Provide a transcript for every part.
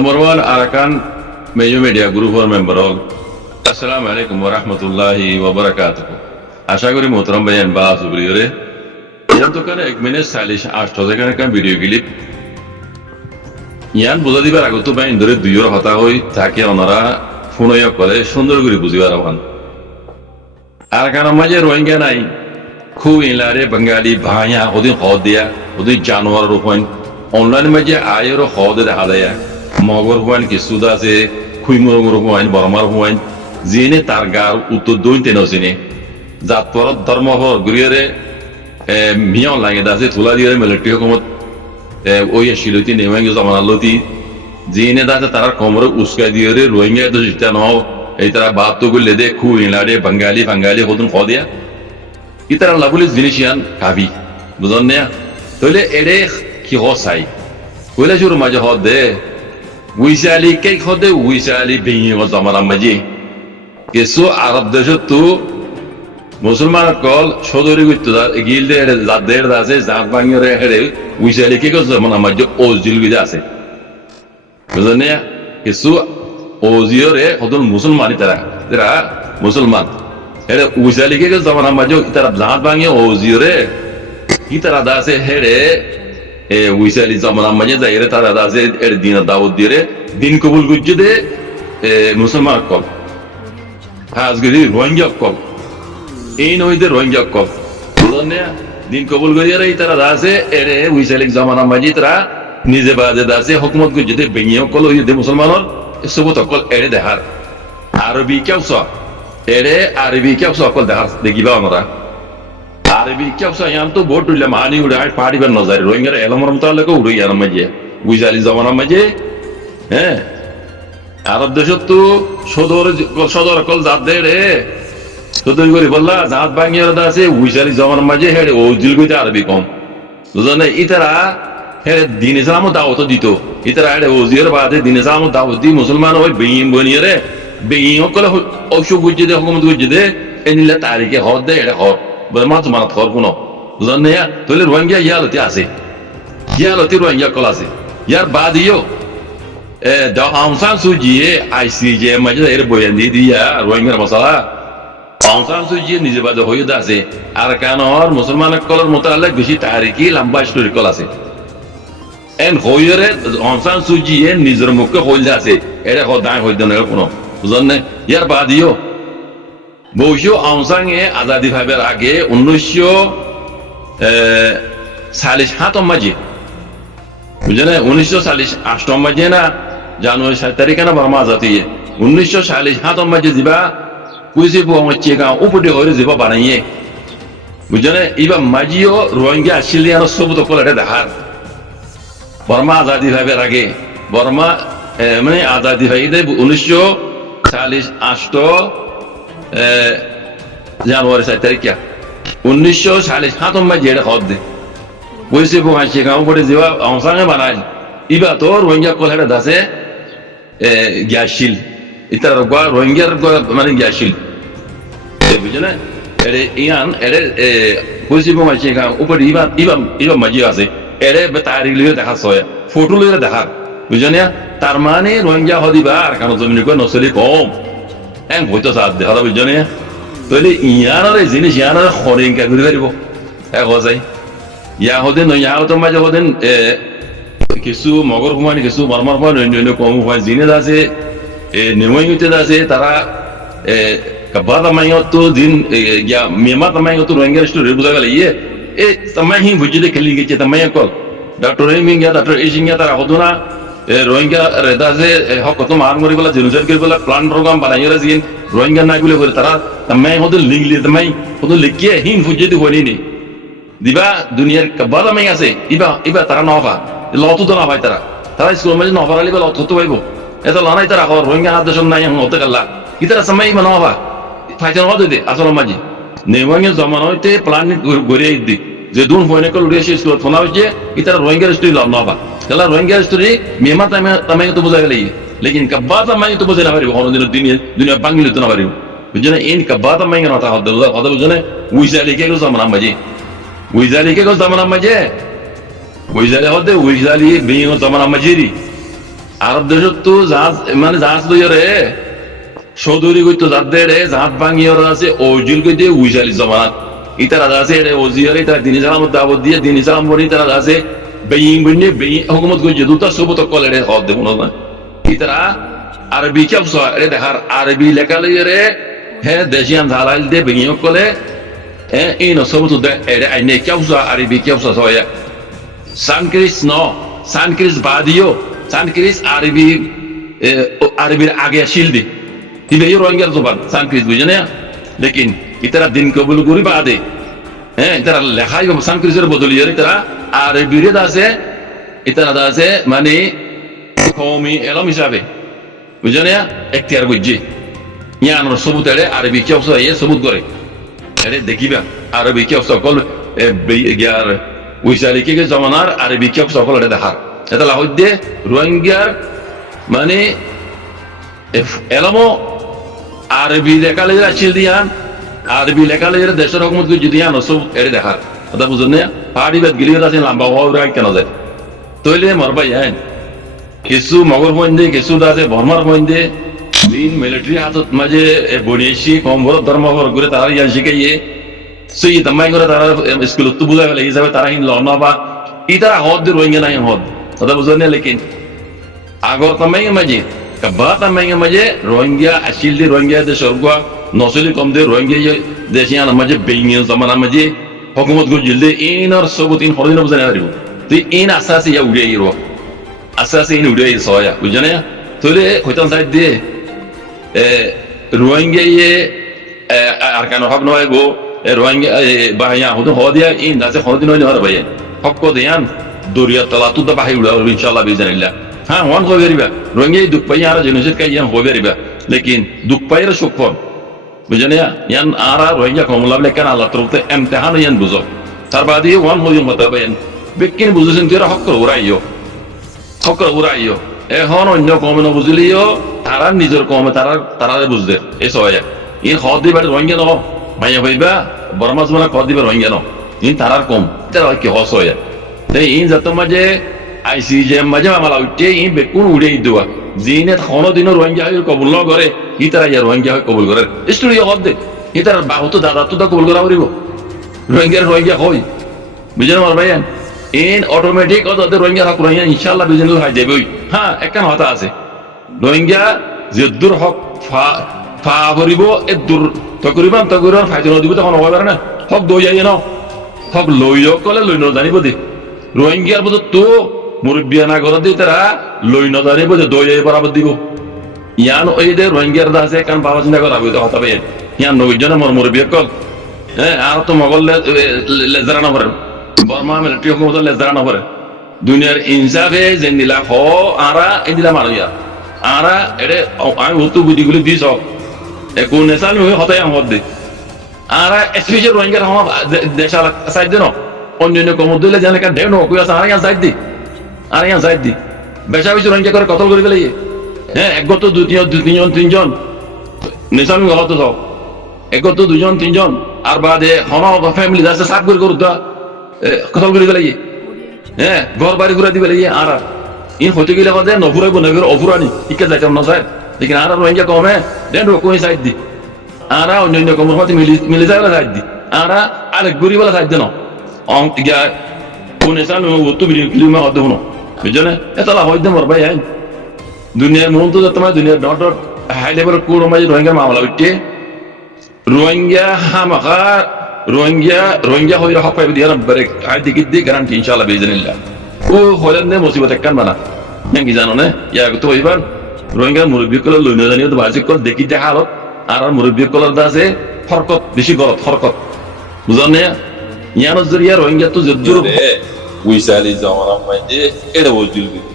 Number one, Arakan major media group or member all. Assalamu alaikum wa rahmatullahi wa barakatuh. আশা করি মোহতরম ভাইয়ান বা সুপ্রিয়রে ইয়ান তো কানে 1 minute 48 second কান video clip ইয়ান বুঝা দিবার আগে তো বাইন ধরে দুইয়ের হতা হই তাকে ওনারা ফোনইয়া করে সুন্দর করে বুঝিবার আহ্বান আর কারণ মাঝে রোহিঙ্গা নাই খুব ইলারে বাঙালি ভাইয়া ওদিন হদ দিয়া ওদিন জানোয়ার রোপণ অনলাইন মাঝে আয়েরও হদ দেখা দেয় মগর হুয়ান কিছুদা আছে খুইমুর হুয়ান বর্মার হুয়ান যিনি তার গার উত্তর দৈন তেন চিনে জাতপর ধর্ম ঘুরিয়ে মিয়াও লাগে দাসে তুলা দিয়ে মিলিটারি হুকুমত ওই শিলতি নেওয়াঙ্গে জমানালতি যিনি দাসে তারা কোমরে উস্কাই দিয়ে রোহিঙ্গা তো যেটা নাও এই তারা বাদ তো করলে দে খুব ইলারে বাঙালি বাঙালি হতুন খ দিয়া ই তারা লাভলি জিনিস ইয়ান খাবি বুঝলেন না তাহলে এরে কি হসাই কইলে শুরু মাঝে হদ দে উইসালি কে খদে উইসালি ভেঙে জমানা মাঝে কিছু আরব দেশ তো মুসলমান কল সদরি করতো গিলদে জাদের আছে জাত ভাঙিয়ে হেরে উইসালি কে জমানা মাঝে ওজিল গিয়ে আছে বুঝলেন না কিছু ওজিওরে হদন মুসলমানই তারা মুসলমান হেরে উইসালি কে জমানা মাঝে তারা জাত ভাঙিয়ে ওজিওরে কি তারা দাসে হেরে উইসালি জমানা মাঝে যাই রে তারা দাসে এর দিন দাওয়াত দিয়ে দিন কবুল করছে দে মুসলমান কল আজকে রোহিঙ্গা কল এই নইতে রোহিঙ্গা কল বুঝলেন না দিন কবুল করিয়ে তারা দাসে এরে উইসালি জমানা মাঝে তারা নিজে বাজে দাসে হুকুমত করছে দে বেঙিয়ে কল ওই দে মুসলমানের সবুত কল এরে দেখার আরবি কেউ এরে আরবি কেউ কল দেখার দেখিবা আমরা আরবি কেউ ইয়ান তো ভোট উঠলে মানি উড়ে পাড়িবার নজারে রোহিঙ্গার এলমর মতো উড়ে ইয়ার মাঝে বুঝালি জমানার মাঝে হ্যাঁ আরব দেশ তো সদর কল জাত দে রে সদর করে বললা জাত ভাঙিয়ে আছে বুঝালি জমানার মাঝে হেড়ে ও জিল কইতে আরবি কম বুঝলেন ইতারা হেড়ে দিন ইসলাম দাওয়াত দিত ইতারা হেড়ে ওজির বাদে দিন ইসলাম দাওয়াত দি মুসলমান ওই বেইন বনিয়ে রে বেইন কলে অসুখ বুঝে দে হুকুমত বুঝে দে এনিলে তারিখে হদ দে এটা হদ মাছ মানত খর কোনো বুঝলেন না তাহলে রোহিঙ্গা ইয়ালতি আছে ইয়ালতি রোহিঙ্গা কল আছে ইয়ার বাদিও আউং সান সুজিয়ে আইসিজে মাঝে এর বয়ান দিয়ে দিয়া রোহিঙ্গার মশলা আউং সান সুজিয়ে নিজে বাদে হয়ে আছে আর কানর মুসলমান কলের মোতালেক বেশি তারিখি লম্বা স্টোরি কল আছে এন হয়ে আউং সান সুজিয়ে নিজের মুখে হইলে আছে এটা দায় হইতে না কোনো বুঝলেন না ইয়ার বাদিও বৈশো আউসাংয়ে আজাদি ভাবের আগে 1947 মাঝে বুঝলেন 1948 মাঝে না জানুয়ারি 7 তারিখে না বর্মা আজাদি 1947 মাঝে যাবা পুলিশে হচ্ছে গাঁও উপরে হয়ে যাবা বানাইয়ে বুঝলেন এবার মাঝিও রোহিঙ্গা আসিলিয়ান সবুত কলে দেখার বর্মা আজাদি ভাবের আগে বর্মা মানে আজাদি ভাই 1948 জানুয়ারি 7 তারিখ 1947 মাঝে এটা হদ দে বইসে বহাইছে গাঁও পড়ে যাওয়া অংশাঙ্গে বানাই ইবা তো রোহিঙ্গা কল হেটা দাসে গ্যাসিল ইতার রোহিঙ্গার মানে গ্যাসিল বুঝলেন এরে ইয়ান এরে বইসে বহাইছে গাঁও উপরে ইবা ইবা ইবা মাঝে আছে এরে তারিখ লিয়ে দেখা সয় ফটো লিয়ে দেখা বুঝলেন তার মানে রোহিঙ্গা হদিবা আর কারণ জমিন নচলি কম এং হয়তো সাথ দেখা বুঝছো না তাহলে ইয়ারে জিনিস ইয়ারে হরিঙ্গা ঘুরে পারিব এক হজাই ইয়া হদেন ইয়া হতো মাঝে হদেন কিছু মগর হুমানি কিছু বর্মার হুমানি অন্য কম হুমানি জিনিস আছে নেমইতে আছে তারা কাবা তামাইত তো দিন মেমা তামাইত তো রোহিঙ্গা স্টোরি বুঝা গেল ইয়ে তামাই হি বুঝিতে খেলি গেছে তামাই কল ডক্টর হেমিঙ্গা ডক্টর এজিঙ্গা তারা হতো না রোহিঙ্গা রেদাসে হকত মার মরি বলা জেনোসাইড করে বলা প্ল্যান প্রোগ্রাম বানাইরা জিন রোহিঙ্গা নাই বলে বলে তারা তামাই হতো লিংলি তামাই হতো লিখিয়ে হিন ফুজিতে হইনি দিবা দুনিয়ার কাবা তামাই আছে ইবা তারা নফা লতো তো না ভাই তারা স্কুল মাঝে নফা আলি বলা লতো পাইবো এত লনাই তারা রোহিঙ্গা আদেশ নাই হতে গেলা ইতারা সামাই নফা ফাইজন হতে দে আসল মাঝে নেওয়াঙ্গে জমান হইতে প্ল্যান গড়ে দি যে দুন হইনে কল উড়িয়ে স্কুল ফোনা হচ্ছে ইতারা রোহিঙ্গার স্টোরি নফা তাহলে রোহিঙ্গা স্টোরি মেমা তামাই তো বোঝা গেলে लेकिन कब्बा तमाई तो बुझे ना पारिबो होनो दिन दुनिया बांगली तो ना पारिबो बुझने इन कब्बा तमाई ना ता हदल हदल बुझने उइजाली के जमाना मजे उइजाली के जमाना मजे उइजाली हदे उइजाली बेयो जमाना मजेरी আরব দেশত তো জাহাজ মানে জাহাজ লইরে সৌদুরি কইতো যাদের জাহাজ ভাঙিয়র আছে ওজিল কই দিয়ে উইজালি জমানাত ইতারা আছে এর ওজিয়ার ইতারা দিন ইসলাম দাওয়াত দিয়ে দিন ইসলাম বনি তারা আছে বেইং বনি বেইং হুকুমত কই দুটা সবত কলেরে হদ দেবো না ইতারা আরবি কেবস এর দেখার আরবি লেখা লইরে হে দেশিয়ান ধালাইল দে বেইং কলে এই সবত দে এর আইনে কেবস আরবি কেবস হয় সানক্রিস ন সানক্রিস বাদিও সানক্রিস আরবির আগে শিলদি তিবে রোহিঙ্গার জবান সানক্রিস বুঝে না লেকিন ইতারা দিন কবুল করি বাদে ইতারা লেখাই সানক্রিসের বদলিয়ে ইতারা আরবির আছে ইতারা আছে মানে কওমি এলম হিসাবে বুঝে না এখতিয়ার বুঝছি ইয়ানোর সবুত এড়ে আরবি কেবস ইয়ে সবুত করে এড়ে দেখিবা আরবি কেবস সকল গিয়ার উইসালি কে জমানার আরবি কেবস সকল এড়ে দেখার এটা লাহদ্দে রোহিঙ্গার মানে এলমো আরবি লেখালের আসিল দিয়ান আরবি লেখালের দেশের হকমত যদি আন সব এড়ে দেখার কথা বুঝুন না পাহাড়ি বাদ গিলিয়ে আছে লম্বা হওয়া কেন যায় তৈলে মরবাই হ্যাঁ কিছু মগর মধ্যে কিছু আছে বর্মার মধ্যে দিন মিলিটারি হাতত মাঝে বনিয়েছি কম বড় ধর্ম করে তারা ইয়ান শিখাইয়ে সেই তামাই করে তারা স্কুলত তো বুঝা গেল হিসাবে তারা হিন লনা বা ই তারা হদ রোহিঙ্গা নাই হদ কথা বুঝুন না লেকিন আগর তামাই মাঝে কাবা তামাই মাঝে রোহিঙ্গা আসিল দি রোহিঙ্গা দে সরগা নসলি কম দে রোহিঙ্গা দেশিয়ান মাঝে বেইনিয়ন জামানা মাঝে হুকুমত গো জিলদে ইনর সবত ইন হরিন বুঝানা পারিব তো ইন আসাসি ইয়া উড়ে ইরো আসাসি ইন উড়ে সয়া বুঝনা তোলে কইতাম সাইড দিয়ে রোহিঙ্গা আর কেন হক নয় গো রোহিঙ্গা বাহিয়া হতো হদিয়া ইন দাসে হদিন হইন আর ভাই হক কো দিয়ান দরিয়া তলা তো বাহি উড়া ইনশাআল্লাহ বিজানিল্লাহ হ্যাঁ ওয়ান হয়ে যাবে রোহিঙ্গা দুঃখ পাই আর জিনিসের কাই ইয়ান হয়ে যাবে লেকিন দুঃখ পাইয়ের সুখ পান বুঝেন ইয়ান আর রোহিঙ্গা কমলাব লেখান আল্লাহ তরফতে এমতেহান ইয়ান বুঝো তার বাদে ওয়ান হইম হতে পারেন বেকিন বুঝেছেন তুই হক উড়াইও এখন অন্য কমে নবুঝলিও তারা নিজের কমে তারা বুঝতে এই সবাই ইন হদ দিবার রোহিঙ্গা ন মাইয়া হইবা বর্মাজ মানে হদ দিবার রোহিঙ্গা ন ইন তারার কম তারা কি হস হয় ইন যত মাঝে আইসিজে মাঝে মামলা উঠে ইন বেকুন উড়ে দেওয়া জিনে কোনো দিনও রোহিঙ্গা হয়ে কবুল ন করে ই তারা ইয়া রোহিঙ্গা হয়ে কবুল করে স্টোরি হদ দে ই তার বাহুতো দাদা তো কবুল করা পারিব রোহিঙ্গা হয় বুঝলেন আমার ভাইয়ান ইন অটোমেটিক ওদের রোহিঙ্গা হক রোহিঙ্গা ইনশাআল্লাহ বিজনেস হয় যাবে হ্যাঁ একখান হতা আছে রোহিঙ্গা যে দূর হক ফা করিব এ দূর তকরিবান তকরিবান ফাইজন দিব তখন হওয়া পারে না হক দই যাই ন হক লইও কলে লই ন জানিব দে রোহিঙ্গার বদল তো মুরব্বিয়া না করে দিয়ে তারা লই ন জানিব যে দই যাই বরাবর দিব ইয়ান ওই যে রোহিঙ্গার দা আছে কারণ বাবা চিন্তা করা হতা পাই ইয়ান নবীজন আমার মুরব্বিয়া কল হ্যাঁ আর তো মগল লেজারা না করেন বর্মা মিলিটারি হুকুমত লেজারা না করে দুনিয়ার ইনসাফে যে নিলা হ আরা এই দিলা মানুয়া আরা এরে আমি হতু বুদ্ধিগুলি দিস কোন নেশাল হতাই আমার দে আরা স্পেশাল রোহিঙ্গার আমার দেশ সাইড দেন অন্যান্য কমত দিলে জানে কার ঢেউ নকুই আছে আর ইয়ান সাইড দি বেশা বেশি রোহিঙ্গা করে কতল করে গেলে হ্যাঁ একগত তিনজন নেশাল হতো সব একগত দুজন তিনজন আর বাদে হন ফ্যামিলি আছে সাত করে করুত কতল করে গেলে হ্যাঁ ঘর বাড়ি ঘুরা দিবে আর ইন হতে গেলে কথা নফুরাইব নগর অফুরানি ইকে যাইতাম না স্যার লেকিন আর রোহিঙ্গা কমে দেন কোন সাইড দি আর অন্যান্য কমর মধ্যে মিলে যায় সাইড দি আর আরেক গুড়ি বলা সাইড দেন কোন সাল তো কিলোমা হতে হনো বুঝছো না এতলা হইতে মর ভাই দুনিয়ার মন তো তোমার দুনিয়ার ডট হাই লেভেল কোন মাঝে রোহিঙ্গার মামলা উঠছে রোহিঙ্গা হামাখা রোহিঙ্গা হয়ে হক পাইবে দিয়ে ব্রেক আই টিকিট দিয়ে গ্যারান্টি ইনশাআল্লাহ বিজনিল্লাহ ও হলেন নে মুসিবত একখান বানা কি জানো না ইয়া তো এবার রোহিঙ্গা মুরব্বী কল লইন জানিও তো বাজিক কল দেখি দেখা হালত আর মুরব্বী কলর দাসে ফরকত বেশি গলত ফরকত বুঝান না ইয়ানোর জরিয়া রোহিঙ্গা তো যদ্দুর উইসালি জামানা মাইতে এটা ওজুল বিদি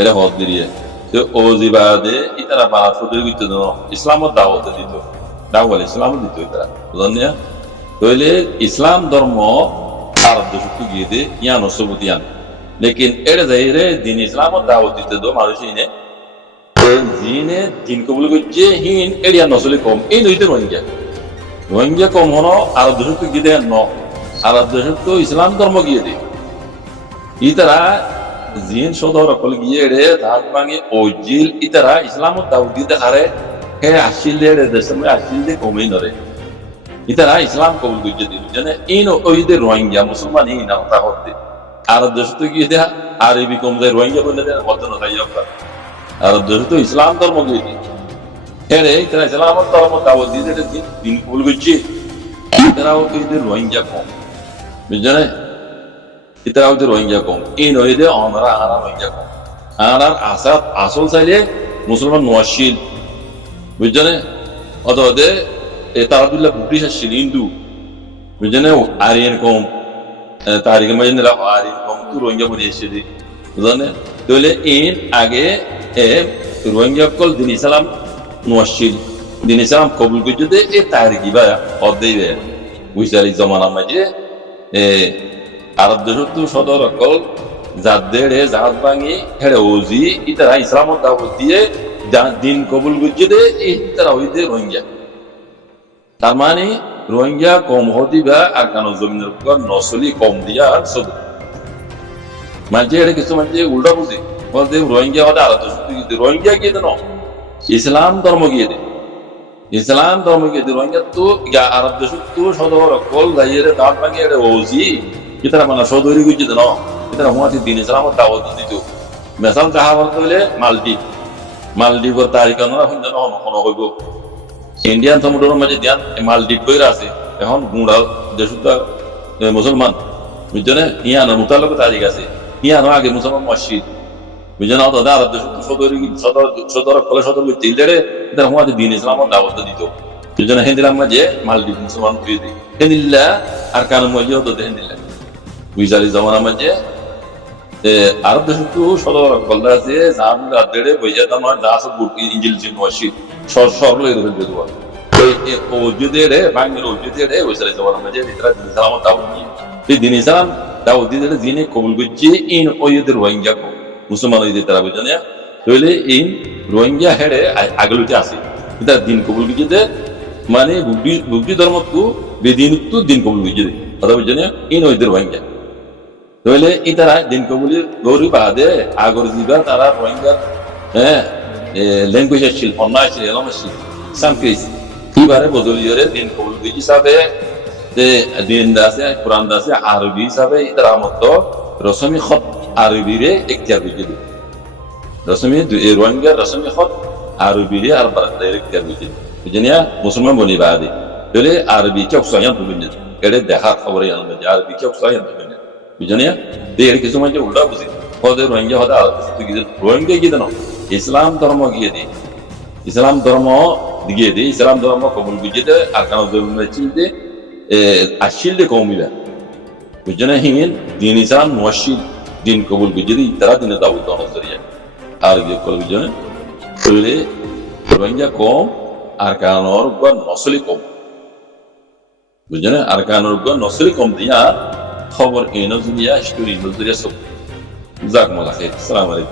এটা হদ দিরিয়ে তো ওজিবাদে ইতারা বাহাফুদের গিতে ন ইসলামত দাওয়াত দিত দাওয়াল ইসলাম দিত ইতারা বুঝান না তাহলে ইসলাম ধর্ম আরব দেশে গিয়ে দে ইয়ান সবুতিয়ান লেকিন এটা যাইরে দিন ইসলামত দাওয়াত দিতে দো মানুষ ইনে জিনে দিন কবুল করছে হিন এরিয়া নসলে কম এই নইতে রোহিঙ্গা কম হনো আরব দেশে গিয়ে দেন ন আরব দেশে তো ইসলাম ধর্ম গিয়ে দে ই তারা জিন সদর অকল গিয়ে রে জাহাজ ভাঙে ওজিল ইতারা ইসলাম দাউদি দেখারে হে আসিল রে দেশে আসিল দে কমই নরে ইতারা ইসলাম কবুল করছে দিল জানে ইন ওইদের রোহিঙ্গা মুসলমান এই না হতা হতে আরব দেশ তো গিয়ে দেয়া আরবি কম যায় রোহিঙ্গা বলে দেয় কত না তাই আরব দেশ তো ইসলাম ধর্ম গিয়ে দিয়ে হ্যাঁ ইতারা ইসলাম ধর্ম দাওয়াত দিয়ে দিন কবুল করছে ইতারাও ওইদের রোহিঙ্গা কম বুঝছেন ইতারা ওদের রোহিঙ্গা কম ইন ওইদের আমরা আনা রোহিঙ্গা কম আর আসাদ আসল চাইলে মুসলমান নোয়াশিল বুঝছেন অত ওদের তারাদুল্লাহ ব্রিটিশ আসছিল হিন্দু বুঝছেন আরিয়ান কম তারিখ মাঝে আরিয়ান কম তো রোহিঙ্গা বলে এসেছে বুঝলেন তাহলে ইন আগে রোহিঙ্গা কল দিন ইসলাম নোয়াশিল দিন ইসলাম কবুল করছে দে এ তারিখই বা অর্ধেই দেয় বুঝতে জমানার মাঝে আরব দেশের তো সদর অকল যাদের জাহাজ ভাঙি হেড়ে ওজি ইতারা ইসলাম দাওয়াত দিয়ে দিন কবুল করছে দে ইতারা হইতে রোহিঙ্গা তার মানে রোহিঙ্গা কম হদিবা আর কেন জমিনের উপর নসলি কম দিয়া আর সব মাঝে এটা কিছু মাঝে উল্টা বুঝি বলতে রোহিঙ্গা হতে আলাদা রোহিঙ্গা গিয়ে দেন ইসলাম ধর্ম গিয়ে দে ইসলাম ধর্ম গিয়ে দে রোহিঙ্গা তো আরব দেশ তো সদর অকল যাইয়ে দাঁত ভাঙিয়ে ওজি ইতারা মানে সদরি গুজি দেন ইতারা হুয়াতি দিন ইসলাম দাওয়াত দিত মেসাল যাহা বলতে হলে মালদ্বীপের তারিখ কোনো হইব ইন্ডিয়ান সমুদ্রের মাঝে ধ্যান মালদ্বীপ কইরা আছে এখন গুঁড়া দেশ মুসলমান বুঝছেন ইয়ানোর মোতালক তারিখ আছে ইয়ানো আগে মুসলমান মসজিদ বুঝছেন অত আরব দেশ সদর কলে সদর করতে ইলেরে তার হুয়াতি দিন ইসলাম দাওয়াত দিত বুঝছেন হেন্দিলাম মাঝে মালদ্বীপ মুসলমান হয়ে দিই হেন্দিল্লা আর কানুন মাঝে হতো হেন্দিল্লা বুঝালি জমানার মাঝে আরব দেশ তো সদর কল্লা আছে জাহাঙ্গীর আদেড়ে বইয়া তোমার যা সব ইঞ্জিল জিন মসজিদ সরল এর হয়ে দেওয়া ও যদি রে বাঙের ও যদি রে বুঝালি জমানার মাঝে ইতরা দিন ইসলাম দাওয়াত দিয়ে এই দিন ইসলাম দাওয়াত দিয়ে জিনে কবুল করছে ইন ওইদের রোহিঙ্গা কো মুসলমান ওইদের তারা বুঝেন তাহলে ইন রোহিঙ্গা হেড়ে আগলুতে আছে এটা দিন কবুল করছে মানে বুদ্ধি ধর্ম তো বেদিন তো দিন কবুল করছে কথা বুঝছেন ইন ওইদের রোহিঙ্গা তাহলে ইতারা দিন কবুলি গৌরী বাদে আগর দিবা তারা রোহিঙ্গার ল্যাঙ্গুয়েজ আসছিল অন্য আসছিল এলম আসছিল সাংক্রিস কিবারে বদলিয়রে দিন কবুল হিসাবে দিন আছে কোরআন আছে আরবি হিসাবে ইতারা মতো রসমি খত আরবিরে এখতিয়ার বুঝে দিবে রসমি রোহিঙ্গার রসমি খত আরবিরে আর বারাদায়ের এখতিয়ার বুঝে দিবে বুঝেনিয়া মুসলমান বনি বাদে তাহলে আরবি কে উৎসাহিত হবেন এটা দেখা খবরে জানাবে যে আরবি কে উৎসাহিত হবেন বুঝেনিয়া এর কিছু মাঝে উল্টা বুঝি হদের রোহিঙ্গা হতে রোহিঙ্গা গিয়ে দেন ইসলাম ধর্ম গিয়ে দিই ইসলাম ধর্ম গিয়ে দিই ইসলাম ধর্ম কবুল বুঝিয়ে দেয় আর কেন চিনতে আসিল দে কমিলা বুঝছে না হিন দিন ইসলাম নোয়াশিল দিন কবুল বুঝিয়ে দিই তারা দিনে দাবুদ নজরিয়া আর গিয়ে করে বুঝছে না তাহলে রোহিঙ্গা কম আর কানোর নসলি কম বুঝছে না আর কানোর নসলি কম দিয়া খবর এই নজরিয়া স্টোরি নজরিয়া সব জাকমাল আছে আসসালামু আলাইকুম